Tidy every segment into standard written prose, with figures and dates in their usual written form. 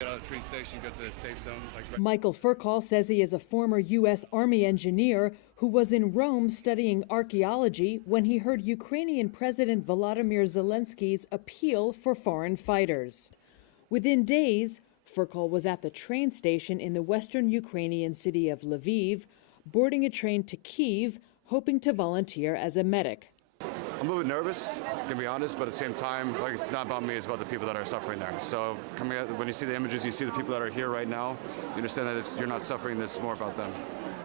Get out of the train station, go to the safe zone. Michael Furcall says he is a former U.S. Army engineer who was in Rome studying archaeology when he heard Ukrainian President Volodymyr Zelensky's appeal for foreign fighters. Within days, Furcall was at the train station in the western Ukrainian city of Lviv, boarding a train to Kyiv, hoping to volunteer as a medic. I'm a little bit nervous, to be honest, but at the same time, it's not about me, it's about the people that are suffering there. So when you see the images, you see the people that are here right now, you understand that you're not suffering, this is more about them.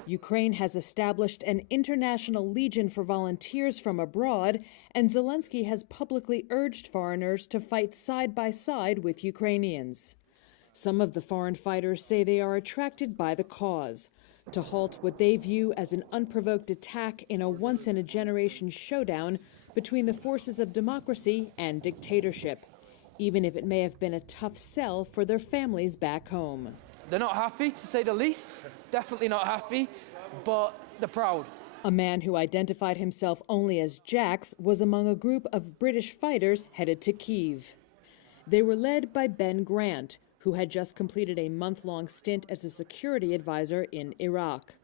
Ukraine has established an international legion for volunteers from abroad, and Zelensky has publicly urged foreigners to fight side by side with Ukrainians. Some of the foreign fighters say they are attracted by the cause, to halt what they view as an unprovoked attack in a once-in-a-generation showdown between the forces of democracy and dictatorship, even if it may have been a tough sell for their families back home. They're not happy, to say the least. Definitely not happy, but they're proud. A man who identified himself only as Jax was among a group of British fighters headed to Kyiv. They were led by Ben Grant, who had just completed a month-long stint as a security advisor in Iraq.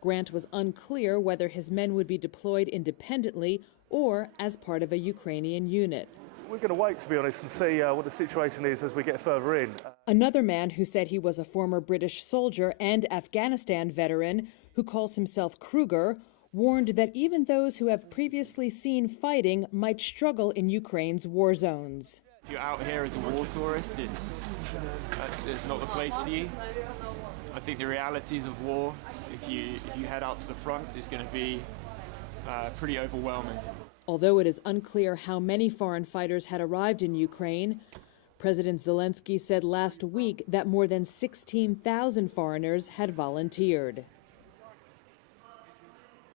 Grant was unclear whether his men would be deployed independently or as part of a Ukrainian unit. We're going to wait, to be honest, and see what the situation is as we get further in. Another man who said he was a former British soldier and Afghanistan veteran, who calls himself Kruger, warned that even those who have previously seen fighting might struggle in Ukraine's war zones. If you're out here as a war tourist, it's not the place for you. I think the realities of war, if you head out to the front, is going to be pretty overwhelming. Although it is unclear how many foreign fighters had arrived in Ukraine, President Zelensky said last week that more than 16,000 foreigners had volunteered.